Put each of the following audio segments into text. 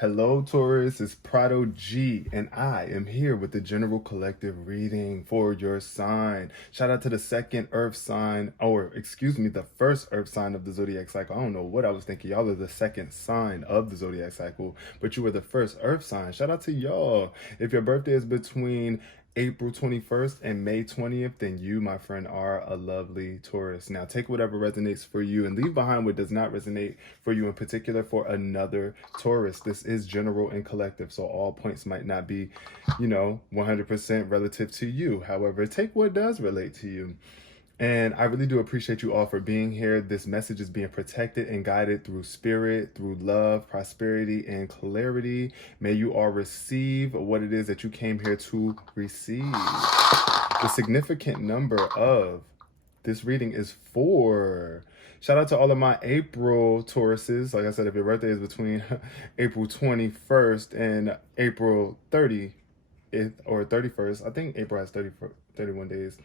Hello, Taurus. It's Prado G, and I am here with the general collective reading for your sign. Shout out to the second Earth sign, or excuse me, the first Earth sign of the zodiac cycle. I don't know what I was thinking. Y'all are the second sign of the zodiac cycle, but you were the first Earth sign. Shout out to y'all. If your birthday is between April 21st and May 20th, then you, my friend, are a lovely Taurus. Now, take whatever resonates for you and leave behind what does not resonate for you in particular for another Taurus. This is general and collective, so all points might not be, 100% relative to you. However, take what does relate to you. And I really do appreciate you all for being here. This message is being protected and guided through spirit, through love, prosperity, and clarity. May you all receive what it is that you came here to receive. The significant number of this reading is 4. Shout out to all of my April Tauruses. Like I said, if your birthday is between April 21st and April 30th or 31st, I think April has 31 days.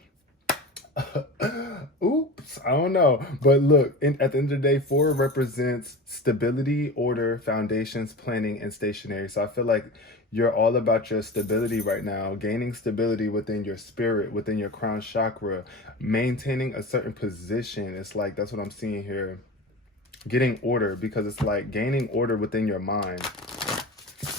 Oops, I don't know. But look, at the end of the day, 4 represents stability, order, foundations, planning, and stationary. So I feel like you're all about your stability right now, gaining stability within your spirit, within your crown chakra, maintaining a certain position. It's like, that's what I'm seeing here. Getting order, because it's like gaining order within your mind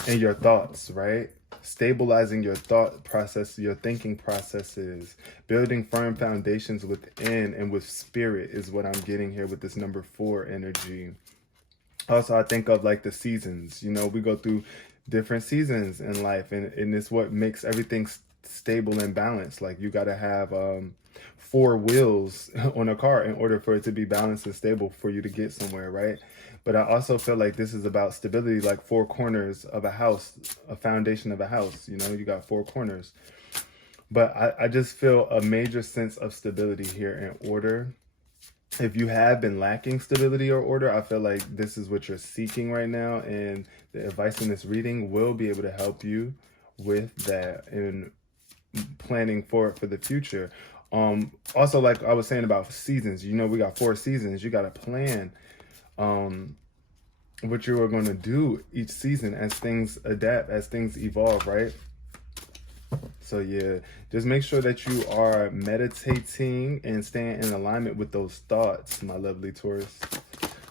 and your thoughts, right? Stabilizing your thought process, your thinking processes, building firm foundations within and with spirit is what I'm getting here with this number 4 energy. Also, I think of like the seasons. We go through different seasons in life, and it's what makes everything stable and balanced. Like, you got to have 4 wheels on a car in order for it to be balanced and stable for you to get somewhere, right? But I also feel like this is about stability, like 4 corners of a house, a foundation of a house. You got 4 corners. But I just feel a major sense of stability here and order. If you have been lacking stability or order, I feel like this is what you're seeking right now. And the advice in this reading will be able to help you with that and planning for it for the future. Also, like I was saying about seasons, we got 4 seasons. You got to plan what you are going to do each season as things adapt, as things evolve, right? So yeah, just make sure that you are meditating and staying in alignment with those thoughts, my lovely Taurus.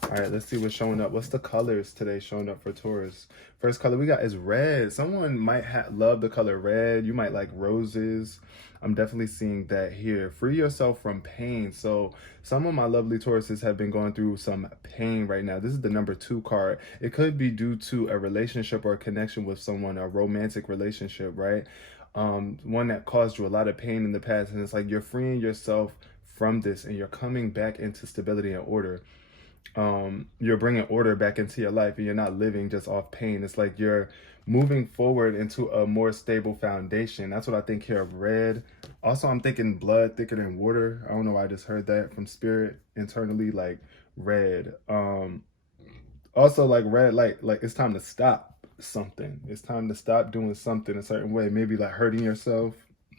All right, let's see what's showing up. What's the colors today showing up for Taurus? First color we got is red. Someone might love the color red. You might like roses. I'm definitely seeing that here. Free yourself from pain. So some of my lovely Tauruses have been going through some pain right now. This is the number 2 card. It could be due to a relationship or a connection with someone, a romantic relationship, right? One that caused you a lot of pain in the past. And it's like you're freeing yourself from this and you're coming back into stability and order. You're bringing order back into your life and you're not living just off pain. It's like you're moving forward into a more stable foundation. That's what I think here of red. Also, I'm thinking blood thicker than water. I don't know why I just heard that from spirit internally, like red. Also like red, like it's time to stop something. It's time to stop doing something a certain way. Maybe like hurting yourself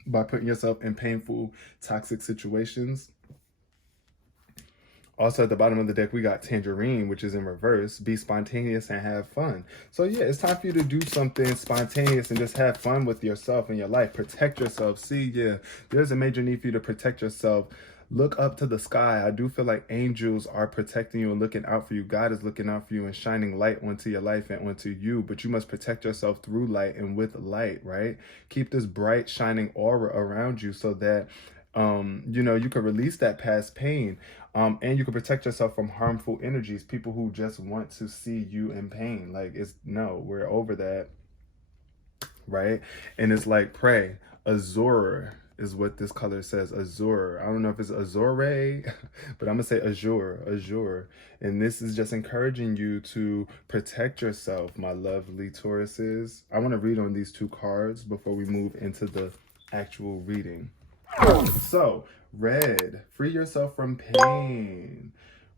by putting yourself in painful, toxic situations. Also, at the bottom of the deck, we got Tangerine, which is in reverse. Be spontaneous and have fun. So yeah, it's time for you to do something spontaneous and just have fun with yourself and your life. Protect yourself. See, yeah, there's a major need for you to protect yourself. Look up to the sky. I do feel like angels are protecting you and looking out for you. God is looking out for you and shining light onto your life and onto you. But you must protect yourself through light and with light, right? Keep this bright, shining aura around you so that you can release that past pain, and you can protect yourself from harmful energies, people who just want to see you in pain. Like, we're over that, right? And it's like, pray. Azure is what this color says, azure. I don't know if it's azure, but I'm gonna say azure. And this is just encouraging you to protect yourself, my lovely Tauruses. I want to read on these 2 cards before we move into the actual reading. So, red, free yourself from pain.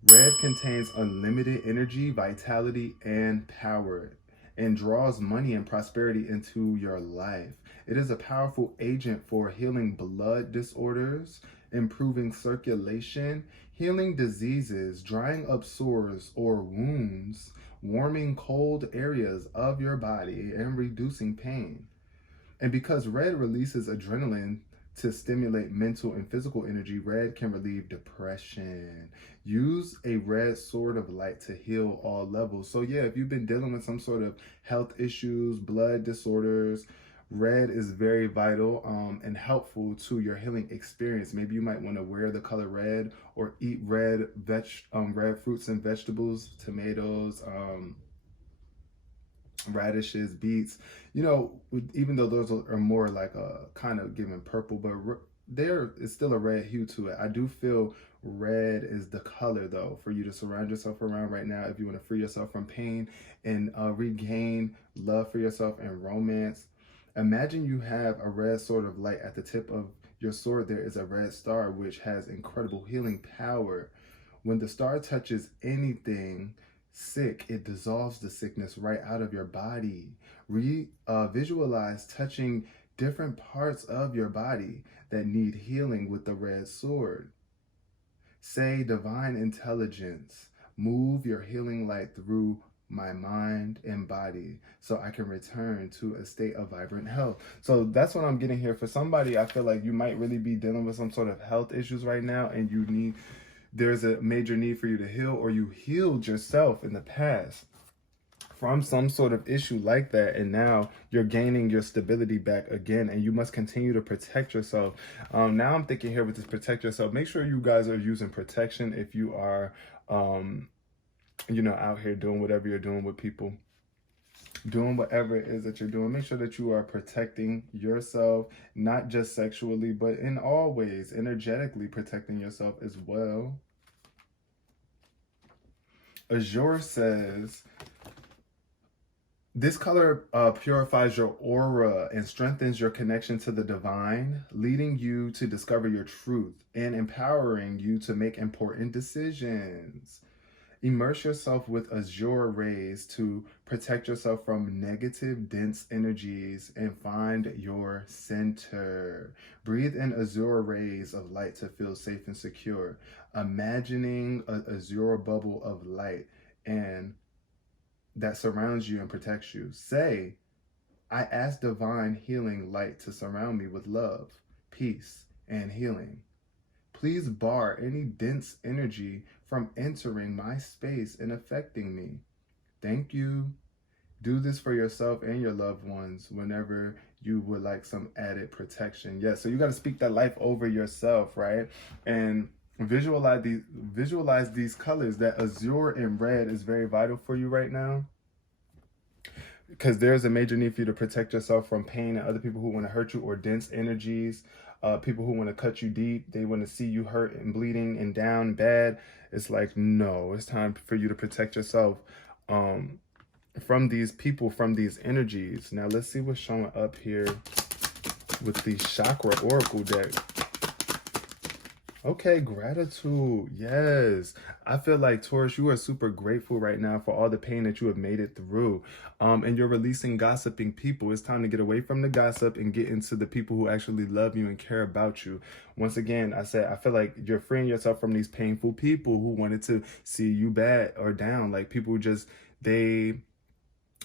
Red contains unlimited energy, vitality, and power. and draws money and prosperity into your life. It is a powerful agent for healing blood disorders, improving circulation, healing diseases, drying up sores or wounds, warming cold areas of your body, and reducing pain. And because red releases adrenaline to stimulate mental and physical energy, red can relieve depression. Use a red sword of light to heal all levels. So yeah, if you've been dealing with some sort of health issues, blood disorders, red is very vital and helpful to your healing experience. Maybe you might want to wear the color red or eat red red fruits and vegetables, tomatoes, radishes, beets, you know, even though those are more like a kind of giving purple, but there is still a red hue to it. I do feel red is the color though for you to surround yourself around right now if you want to free yourself from pain and regain love for yourself and romance. Imagine you have a red sword of light. At the tip of your sword there is a red star which has incredible healing power. When the star touches anything sick, it dissolves the sickness right out of your body. Visualize touching different parts of your body that need healing with the red sword. Say, divine intelligence, move your healing light through my mind and body so I can return to a state of vibrant health. So that's what I'm getting here. For somebody, I feel like you might really be dealing with some sort of health issues right now, and there's a major need for you to heal, or you healed yourself in the past from some sort of issue like that, and now you're gaining your stability back again, and you must continue to protect yourself. Now I'm thinking here with this protect yourself, make sure you guys are using protection if you are out here doing whatever you're doing with people, doing whatever it is that you're doing. Make sure that you are protecting yourself, not just sexually, but in all ways, energetically protecting yourself as well. Azure says, this color purifies your aura and strengthens your connection to the divine, leading you to discover your truth and empowering you to make important decisions. Immerse yourself with azure rays to protect yourself from negative, dense energies and find your center. Breathe in azure rays of light to feel safe and secure. Imagining an azure bubble of light and that surrounds you and protects you. Say, I ask divine healing light to surround me with love, peace, and healing. Please bar any dense energy from entering my space and affecting me. Thank you. Do this for yourself and your loved ones whenever you would like some added protection. Yeah, so you got to speak that life over yourself, right? And visualize these colors. That azure and red is very vital for you right now, because there's a major need for you to protect yourself from pain and other people who want to hurt you, or dense energies, people who want to cut you deep. They want to see you hurt and bleeding and down bad. It's like, no, it's time for you to protect yourself from these people, from these energies. Now let's see what's showing up here with the chakra oracle deck. Okay, gratitude. Yes. I feel like, Taurus, you are super grateful right now for all the pain that you have made it through. And you're releasing gossiping people. It's time to get away from the gossip and get into the people who actually love you and care about you. Once again, I feel like you're freeing yourself from these painful people who wanted to see you bad or down. Like people who they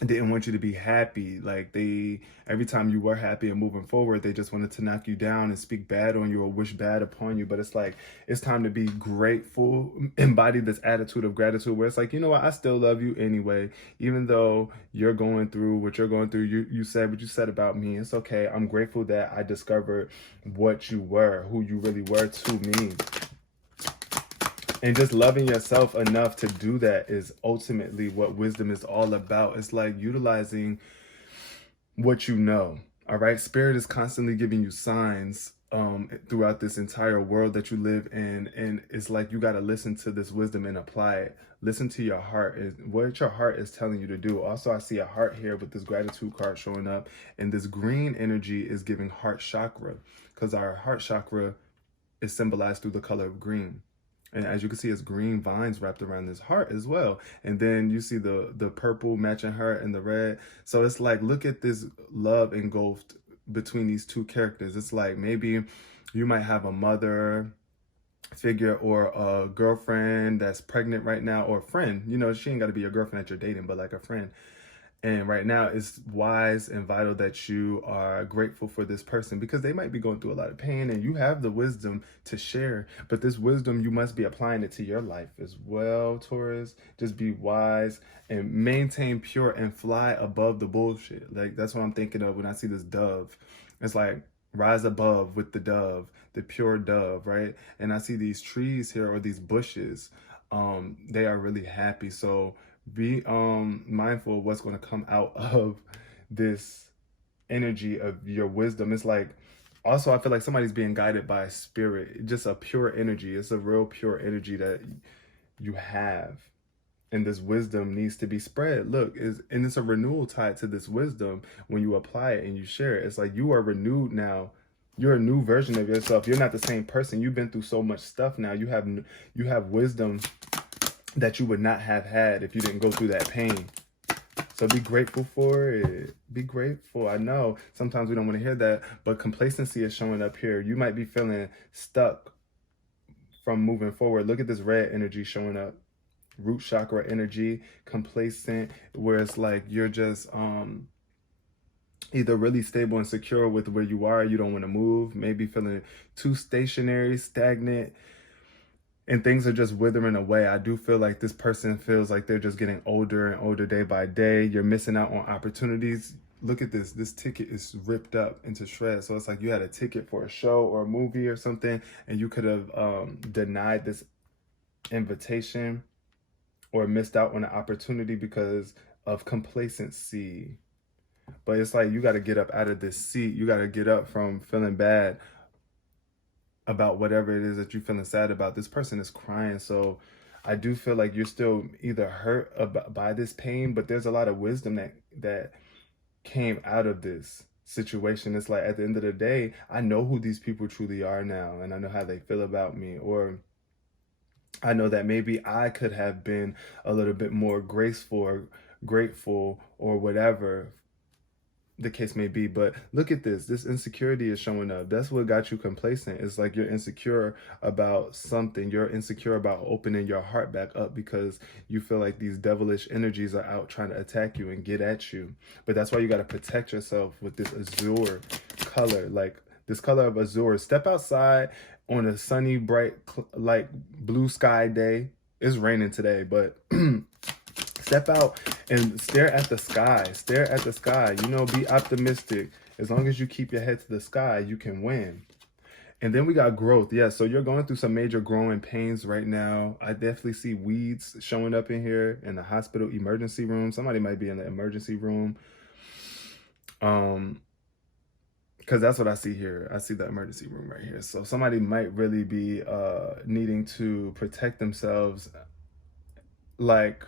didn't want you to be happy. Like every time you were happy and moving forward, they just wanted to knock you down and speak bad on you or wish bad upon you. But it's like, it's time to be grateful, embody this attitude of gratitude where it's like, you know what, I still love you anyway. Even though you're going through what you're going through, you said what you said about me. It's okay. I'm grateful that I discovered what you were, who you really were to me. And just loving yourself enough to do that is ultimately what wisdom is all about. It's like utilizing what you know, all right? Spirit is constantly giving you signs throughout this entire world that you live in. And it's like you got to listen to this wisdom and apply it. Listen to your heart, what your heart is telling you to do. Also, I see a heart here with this gratitude card showing up. And this green energy is giving heart chakra, because our heart chakra is symbolized through the color of green. And as you can see, it's green vines wrapped around this heart as well. And then you see the purple matching heart and the red. So it's like, look at this love engulfed between these two characters. It's like maybe you might have a mother figure or a girlfriend that's pregnant right now, or a friend. You know, she ain't got to be your girlfriend that you're dating, but like a friend. And right now, it's wise and vital that you are grateful for this person, because they might be going through a lot of pain and you have the wisdom to share. But this wisdom, you must be applying it to your life as well, Taurus. Just be wise and maintain pure and fly above the bullshit. Like, that's what I'm thinking of when I see this dove. It's like, rise above with the dove, the pure dove, right? And I see these trees here, or these bushes. They are really happy. So be mindful of what's going to come out of this energy of your wisdom. It's like, also, I feel like somebody's being guided by a spirit, just a pure energy. It's a real pure energy that you have, and this wisdom needs to be spread. Look, and it's a renewal tied to this wisdom. When you apply it and you share it, it's like you are renewed now. You're a new version of yourself. You're not the same person. You've been through so much stuff now. You have wisdom that you would not have had if you didn't go through that pain. So be grateful for it. Be grateful. I know sometimes we don't want to hear that, but complacency is showing up here. You might be feeling stuck from moving forward. Look at this red energy showing up. Root chakra energy, complacent, where it's like you're just either really stable and secure with where you are. You don't want to move. Maybe feeling too stationary, stagnant, and things are just withering away. I do feel like this person feels like they're just getting older and older day by day. You're missing out on opportunities. Look at this. This ticket is ripped up into shreds. So it's like you had a ticket for a show or a movie or something, and you could have denied this invitation or missed out on an opportunity because of complacency. But it's like you got to get up out of this seat. You got to get up from feeling bad about whatever it is that you're feeling sad about. This person is crying. So I do feel like you're still either hurt by this pain, but there's a lot of wisdom that came out of this situation. It's like, at the end of the day, I know who these people truly are now, and I know how they feel about me. Or I know that maybe I could have been a little bit more graceful or grateful or whatever the case may be. But look at this insecurity is showing up. That's what got you complacent. It's like you're insecure about something. You're insecure about opening your heart back up because you feel like these devilish energies are out trying to attack you and get at you. But that's why you got to protect yourself with this azure color, like this color of azure. Step outside on a sunny, bright, like blue sky day. It's raining today, but step out and stare at the sky. Stare at the sky. You know, be optimistic. As long as you keep your head to the sky, you can win. And then we got growth. Yeah, so you're going through some major growing pains right now. I definitely see weeds showing up in here in the hospital emergency room. Somebody might be in the emergency room. Because that's what I see here. I see the emergency room right here. So somebody might really be needing to protect themselves, like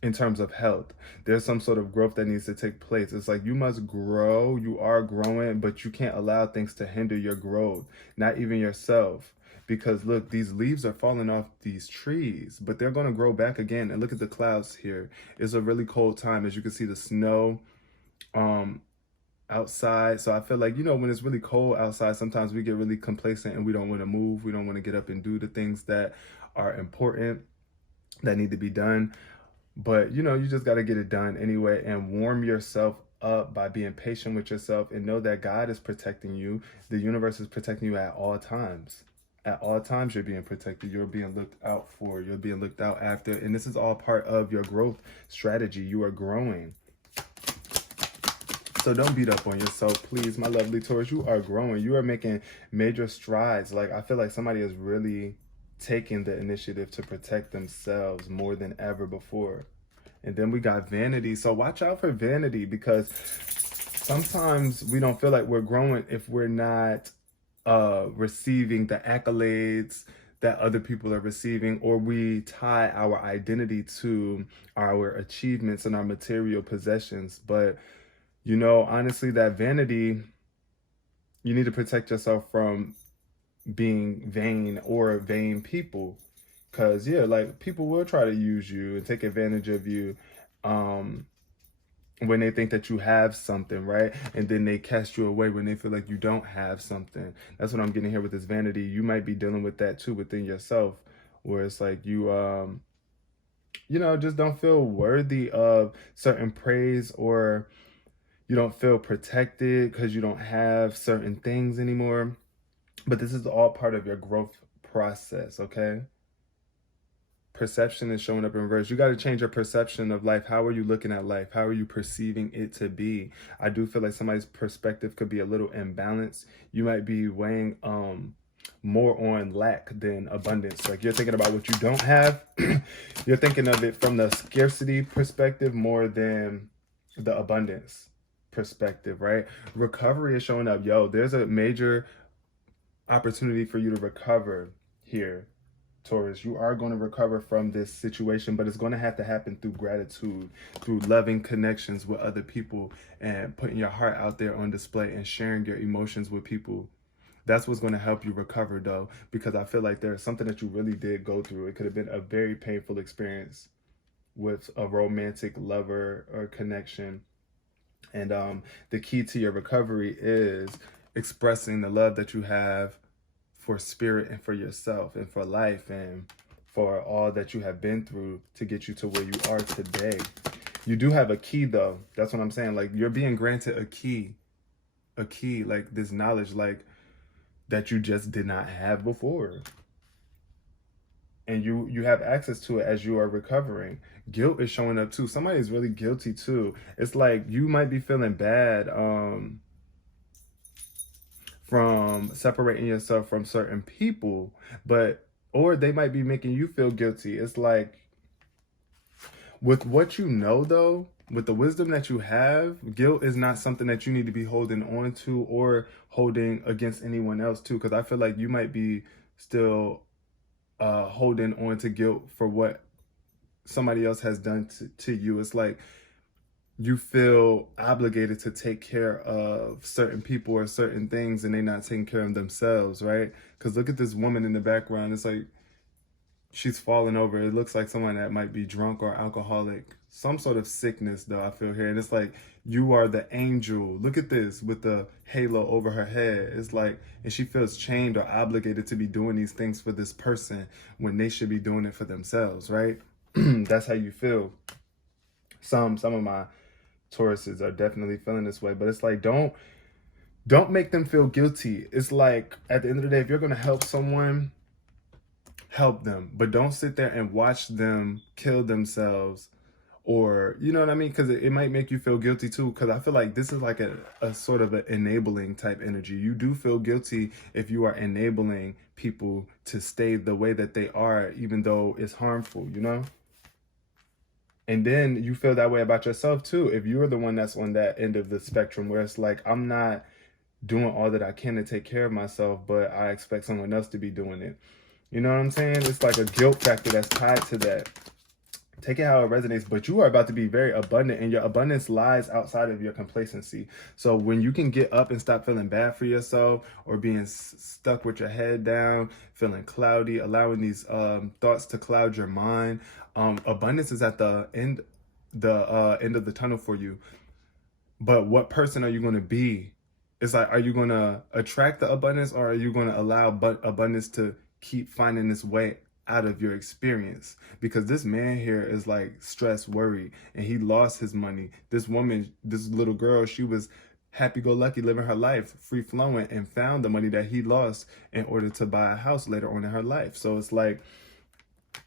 in terms of health. There's some sort of growth that needs to take place. It's like you must grow. You are growing, but you can't allow things to hinder your growth, not even yourself. Because look, these leaves are falling off these trees, but they're going to grow back again. And look at the clouds here. It's a really cold time. As you can see, the snow outside. So I feel like, you know, when it's really cold outside, sometimes we get really complacent and we don't want to move. We don't want to get up and do the things that are important, that need to be done. But, you know, you just got to get it done anyway, and warm yourself up by being patient with yourself, and know that God is protecting you. The universe is protecting you at all times. At all times, you're being protected. You're being looked out for. You're being looked out after. And this is all part of your growth strategy. You are growing. So don't beat up on yourself, please, my lovely Taurus. You are growing. You are making major strides. Like, I feel like somebody is really taking the initiative to protect themselves more than ever before. And then we got vanity. So watch out for vanity, because sometimes we don't feel like we're growing if we're not receiving the accolades that other people are receiving, or we tie our identity to our achievements and our material possessions. But you know, honestly, that vanity, you need to protect yourself from being vain or vain people. Cause yeah, like people will try to use you and take advantage of you um when they think that you have something, right? And then they cast you away when they feel like you don't have something. That's what I'm getting here with this vanity. You might be dealing with that too within yourself, where it's like you just don't feel worthy of certain praise, or you don't feel protected because you don't have certain things anymore. But this is all part of your growth process, okay? Perception is showing up in reverse. You got to change your perception of life. How are you looking at life? How are you perceiving it to be? I do feel like somebody's perspective could be a little imbalanced. You might be weighing more on lack than abundance. Like you're thinking about what you don't have. You're thinking of it from the scarcity perspective more than the abundance perspective, right? Recovery is showing up. Yo, there's a major opportunity for you to recover here, Taurus. You are going to recover from this situation, but it's going to have to happen through gratitude, through loving connections with other people, and putting your heart out there on display and sharing your emotions with people. That's what's going to help you recover, though, because I feel like there's something that you really did go through. It could have been a very painful experience with a romantic lover or connection. And the key to your recovery is expressing the love that you have for spirit and for yourself and for life and for all that you have been through to get you to where you are today. You do have a key, though. That's what I'm saying. Like you're being granted a key, like this knowledge, like that you just did not have before. And you have access to it as you are recovering. Guilt is showing up too. Somebody is really guilty too. It's like you might be feeling bad from separating yourself from certain people, or they might be making you feel guilty. It's like with what you know, though, with the wisdom that you have, guilt is not something that you need to be holding on to or holding against anyone else too, because I feel like you might be still holding on to guilt for what somebody else has done to you. It's like you feel obligated to take care of certain people or certain things, and they're not taking care of themselves, right? Because look at this woman in the background. It's like she's falling over. It looks like someone that might be drunk or alcoholic. Some sort of sickness, though, I feel here. And it's like, you are the angel. Look at this with the halo over her head. It's like, and she feels chained or obligated to be doing these things for this person when they should be doing it for themselves, right? That's how you feel. Some of my Tauruses are definitely feeling this way, but it's like, don't make them feel guilty. It's like, at the end of the day, if you're going to help someone, help them, but don't sit there and watch them kill themselves, or you know what I mean, because it might make you feel guilty too, because I feel like this is like a sort of an enabling type energy. You do feel guilty if you are enabling people to stay the way that they are, even though it's harmful, and then you feel that way about yourself too if you're the one that's on that end of the spectrum, where it's like, I'm not doing all that I can to take care of myself, but I expect someone else to be doing it. You know what I'm saying? It's like a guilt factor that's tied to that. Take it how it resonates, but you are about to be very abundant, and your abundance lies outside of your complacency. So when you can get up and stop feeling bad for yourself, or being stuck with your head down, feeling cloudy, allowing these thoughts to cloud your mind, abundance is at the end of the tunnel for you. But what person are you going to be? It's like, are you going to attract the abundance, or are you going to allow abundance to keep finding its way out of your experience? Because this man here is like stressed, worried, and he lost his money. This woman, this little girl, she was happy-go-lucky, living her life, free-flowing, and found the money that he lost in order to buy a house later on in her life. So it's like,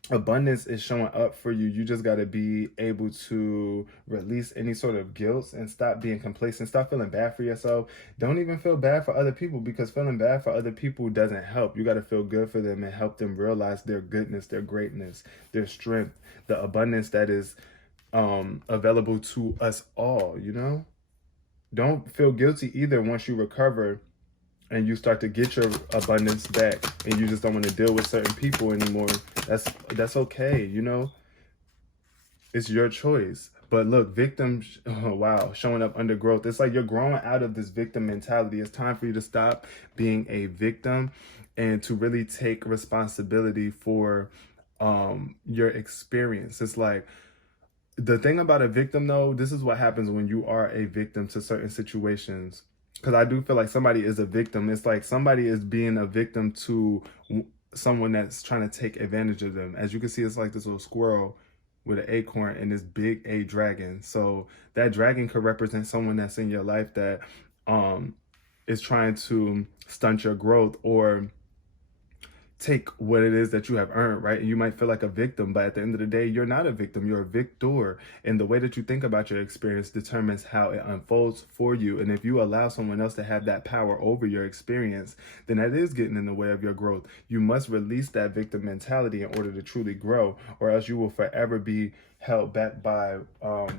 abundance is showing up for you. You just got to be able to release any sort of guilt and stop being complacent. Stop feeling bad for yourself. Don't even feel bad for other people, because feeling bad for other people doesn't help. You got to feel good for them and help them realize their goodness, their greatness, their strength, the abundance that is available to us all, Don't feel guilty either once you recover and you start to get your abundance back, and you just don't want to deal with certain people anymore. That's okay, It's your choice. But look, victims, oh, wow, showing up under growth. It's like you're growing out of this victim mentality. It's time for you to stop being a victim and to really take responsibility for your experience. It's like, the thing about a victim, though, this is what happens when you are a victim to certain situations. Because I do feel like somebody is a victim. It's like somebody is being a victim to someone that's trying to take advantage of them. As you can see, it's like this little squirrel with an acorn and this big A dragon. So that dragon could represent someone that's in your life that is trying to stunt your growth or take what it is that you have earned, right? And you might feel like a victim, but at the end of the day, you're not a victim, you're a victor. And the way that you think about your experience determines how it unfolds for you. And if you allow someone else to have that power over your experience, then that is getting in the way of your growth. You must release that victim mentality in order to truly grow, or else you will forever be held back by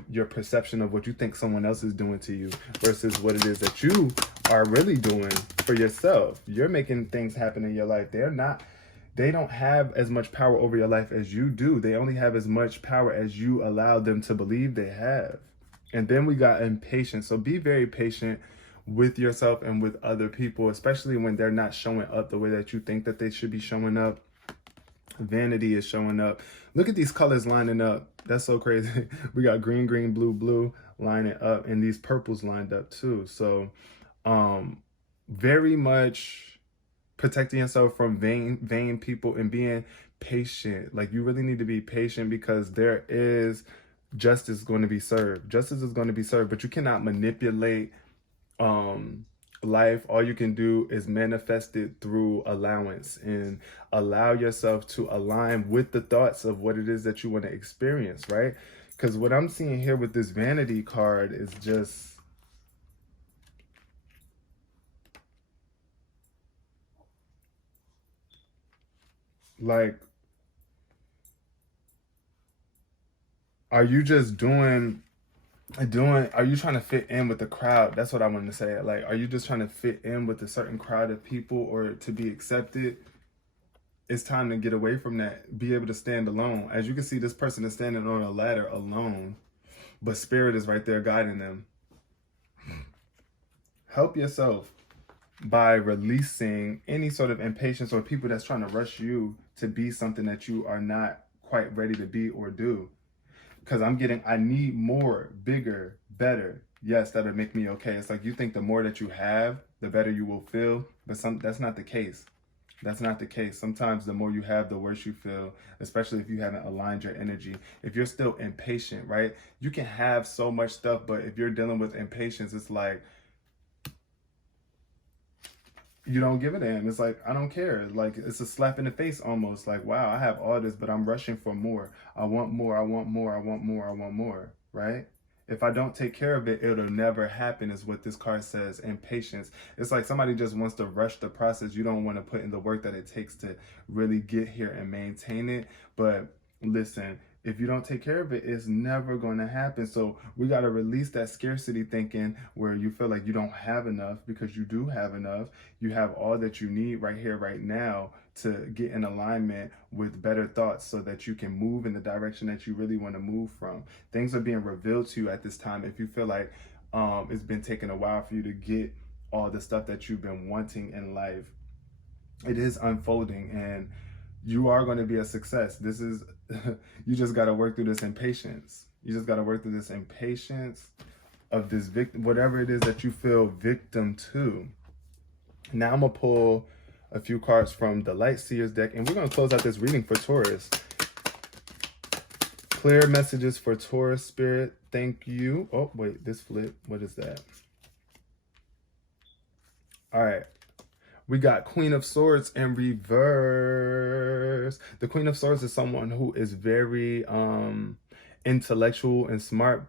your perception of what you think someone else is doing to you versus what it is that you are really doing for yourself. You're making things happen in your life. They don't have as much power over your life as you do. They only have as much power as you allow them to believe they have. And then we got impatience. So be very patient with yourself and with other people, especially when they're not showing up the way that you think that they should be showing up. Vanity is showing up. Look at these colors lining up. That's so crazy. We got green, green, blue, blue lining up, and these purples lined up too. So very much protecting yourself from vain people and being patient. Like, you really need to be patient because there is justice going to be served. Justice is going to be served, but you cannot manipulate life. All you can do is manifest it through allowance and allow yourself to align with the thoughts of what it is that you want to experience, right? Because what I'm seeing here with this vanity card is just like, are you just are you trying to fit in with the crowd? That's what I want to say. Like, are you just trying to fit in with a certain crowd of people or to be accepted? It's time to get away from that. Be able to stand alone. As you can see, this person is standing on a ladder alone, but spirit is right there guiding them. Help yourself by releasing any sort of impatience or people that's trying to rush you to be something that you are not quite ready to be or do. Because I need more, bigger, better. Yes, that'll make me okay. It's like you think the more that you have, the better you will feel. But that's not the case. That's not the case. Sometimes the more you have, the worse you feel, especially if you haven't aligned your energy. If you're still impatient, right? You can have so much stuff, but if you're dealing with impatience, it's like, you don't give a damn. It's like, I don't care. Like, it's a slap in the face almost. Like, wow, I have all this, but I'm rushing for more. I want more, I want more, I want more, I want more, right? If I don't take care of it, it'll never happen, is what this card says. Impatience. It's like somebody just wants to rush the process. You don't want to put in the work that it takes to really get here and maintain it. But listen, if you don't take care of it, it's never going to happen. So we got to release that scarcity thinking where you feel like you don't have enough, because you do have enough. You have all that you need right here, right now, to get in alignment with better thoughts so that you can move in the direction that you really want to move from. Things are being revealed to you at this time. If you feel like it's been taking a while for you to get all the stuff that you've been wanting in life, it is unfolding, and you are going to be a success. This is, you just got to work through this impatience. You just got to work through this impatience of this victim, whatever it is that you feel victim to. Now I'm going to pull a few cards from the Light Seers deck, and we're going to close out this reading for Taurus. Clear messages for Taurus spirit. Thank you. Oh, wait, this flip. What is that? All right. We got Queen of Swords in reverse. The Queen of Swords is someone who is very intellectual and smart,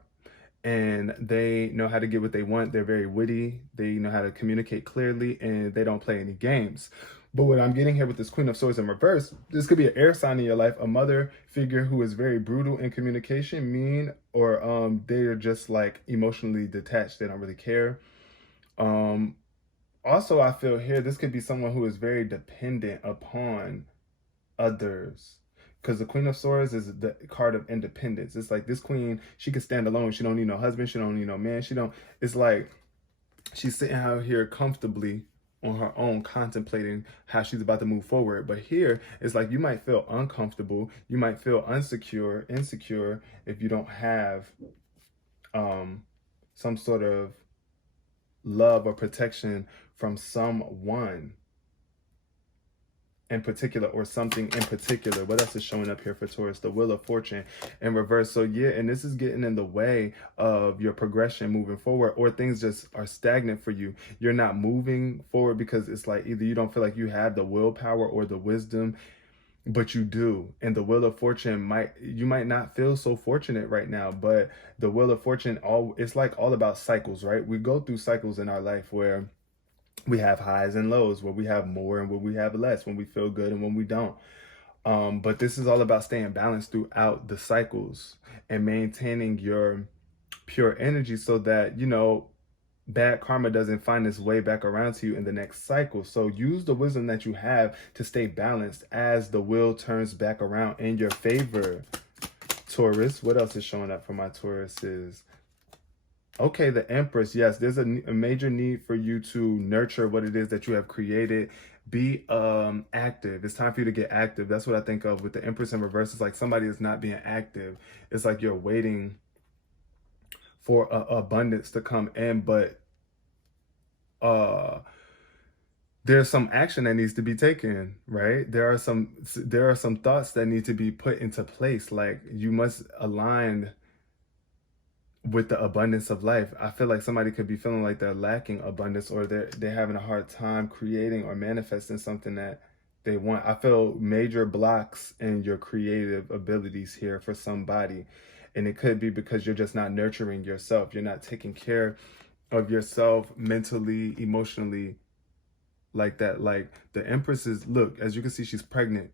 and they know how to get what they want. They're very witty. They know how to communicate clearly, and they don't play any games. But what I'm getting here with this Queen of Swords in reverse, this could be an air sign in your life, a mother figure who is very brutal in communication, mean, or they're just like emotionally detached. They don't really care. Also, I feel here, this could be someone who is very dependent upon others. Because the Queen of Swords is the card of independence. It's like this queen, she can stand alone. She don't need no husband. She don't need no man. It's like she's sitting out here comfortably on her own, contemplating how she's about to move forward. But here, it's like you might feel uncomfortable, you might feel insecure if you don't have some sort of love or protection from someone in particular, or something in particular. What else is showing up here for Taurus? The Wheel of Fortune in reverse. So yeah, and this is getting in the way of your progression moving forward, or things just are stagnant for you. You're not moving forward because it's like either you don't feel like you have the willpower or the wisdom, but you do. And the Wheel of Fortune you might not feel so fortunate right now, but the Wheel of Fortune, it's like all about cycles, right? We go through cycles in our life where we have highs and lows, where we have more and where we have less, when we feel good and when we don't. But this is all about staying balanced throughout the cycles and maintaining your pure energy so that, bad karma doesn't find its way back around to you in the next cycle. So use the wisdom that you have to stay balanced as the wheel turns back around in your favor, Taurus. What else is showing up for my Tauruses? Okay, the Empress. Yes, there's a major need for you to nurture what it is that you have created. Be active. It's time for you to get active. That's what I think of with the Empress in reverse. It's like somebody is not being active. It's like you're waiting for abundance to come in, but there's some action that needs to be taken, right? There are some thoughts that need to be put into place. Like, you must align with the abundance of life. I feel like somebody could be feeling like they're lacking abundance, or they're having a hard time creating or manifesting something that they want. I feel major blocks in your creative abilities here for somebody. And it could be because you're just not nurturing yourself. You're not taking care of yourself mentally, emotionally, like that. Like the Empress is, look, as you can see, she's pregnant.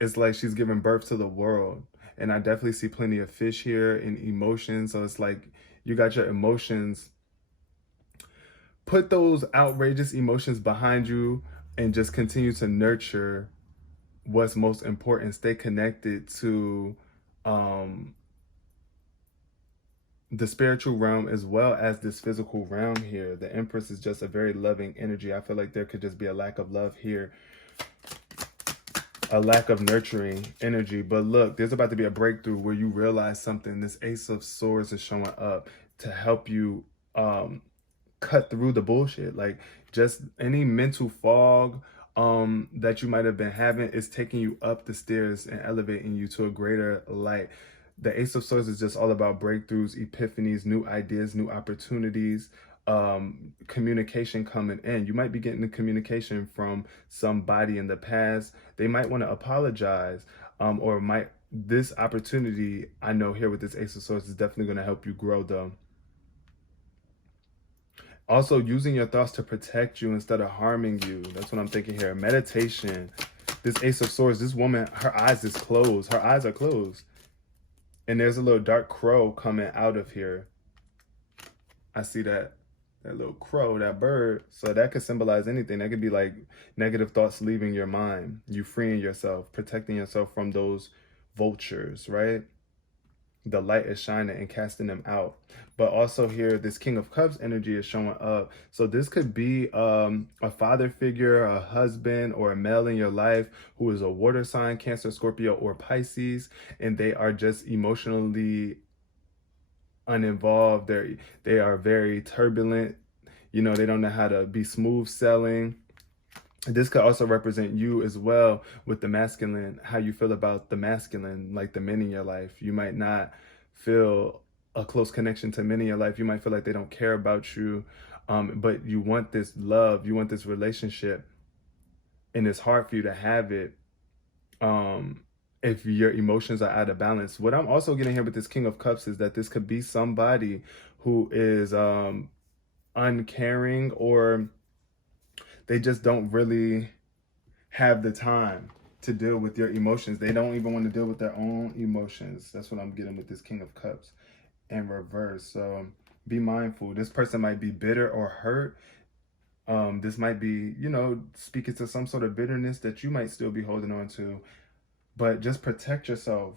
It's like she's giving birth to the world. And I definitely see plenty of fish here in emotions. So it's like you got your emotions. Put those outrageous emotions behind you and just continue to nurture what's most important. Stay connected to the spiritual realm as well as this physical realm here. The Empress is just a very loving energy. I feel like there could just be a lack of love here, a lack of nurturing energy. But look, there's about to be a breakthrough where you realize something. This Ace of Swords is showing up to help you cut through the bullshit. Like, just any mental fog that you might have been having is taking you up the stairs and elevating you to a greater light. The Ace of Swords is just all about breakthroughs, epiphanies, new ideas, new opportunities, communication coming in. You might be getting the communication from somebody in the past. They might want to apologize, or this opportunity, I know here with this Ace of Swords, is definitely going to help you grow though. Also, using your thoughts to protect you instead of harming you. That's what I'm thinking here. Meditation. This Ace of Swords, this woman, her eyes is closed. Her eyes are closed. And there's a little dark crow coming out of here. I see that little crow, that bird. So that could symbolize anything. That could be like negative thoughts leaving your mind. You freeing yourself, protecting yourself from those vultures, right? The light is shining and casting them out. But also here, this King of Cups energy is showing up. So this could be a father figure, a husband, or a male in your life who is a water sign, Cancer, Scorpio, or Pisces, and they are just emotionally uninvolved. They are very turbulent. They don't know how to be smooth sailing. This could also represent you as well with the masculine, how you feel about the masculine, like the men in your life. You might not feel a close connection to men in your life. You might feel like they don't care about you, but you want this love, you want this relationship, and it's hard for you to have it if your emotions are out of balance. What I'm also getting here with this King of Cups is that this could be somebody who is uncaring, or they just don't really have the time to deal with your emotions. They don't even want to deal with their own emotions. That's what I'm getting with this King of Cups in reverse. So be mindful. This person might be bitter or hurt. This might be, speaking to some sort of bitterness that you might still be holding on to. But just protect yourself.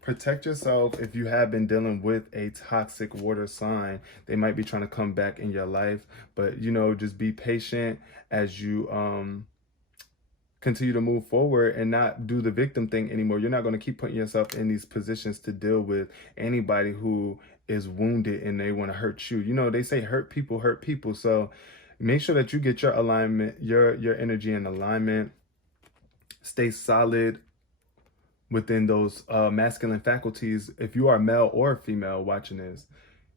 Protect yourself if you have been dealing with a toxic water sign. They might be trying to come back in your life, but just be patient as you continue to move forward and not do the victim thing anymore. You're not going to keep putting yourself in these positions to deal with anybody who is wounded and they want to hurt you. They say hurt people. So make sure that you get your alignment, your energy in alignment. Stay solid within those masculine faculties. If you are male or female watching this,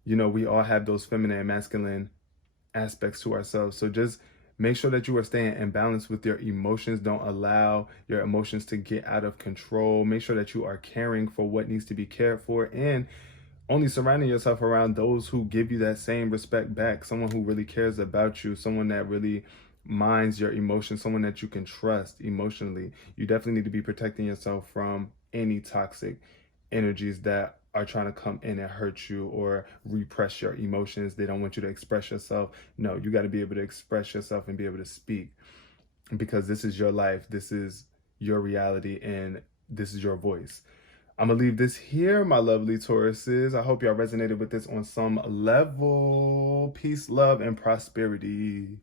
we all have those feminine and masculine aspects to ourselves. So just make sure that you are staying in balance with your emotions. Don't allow your emotions to get out of control. Make sure that you are caring for what needs to be cared for, and only surrounding yourself around those who give you that same respect back. Someone who really cares about you, someone that really minds your emotions, someone that you can trust emotionally. You definitely need to be protecting yourself from any toxic energies that are trying to come in and hurt you or repress your emotions. They don't want you to express yourself. No, you got to be able to express yourself and be able to speak, because this is your life, this is your reality, and this is your voice. I'm gonna leave this here, my lovely Tauruses. I hope y'all resonated with this on some level. Peace, love, and prosperity.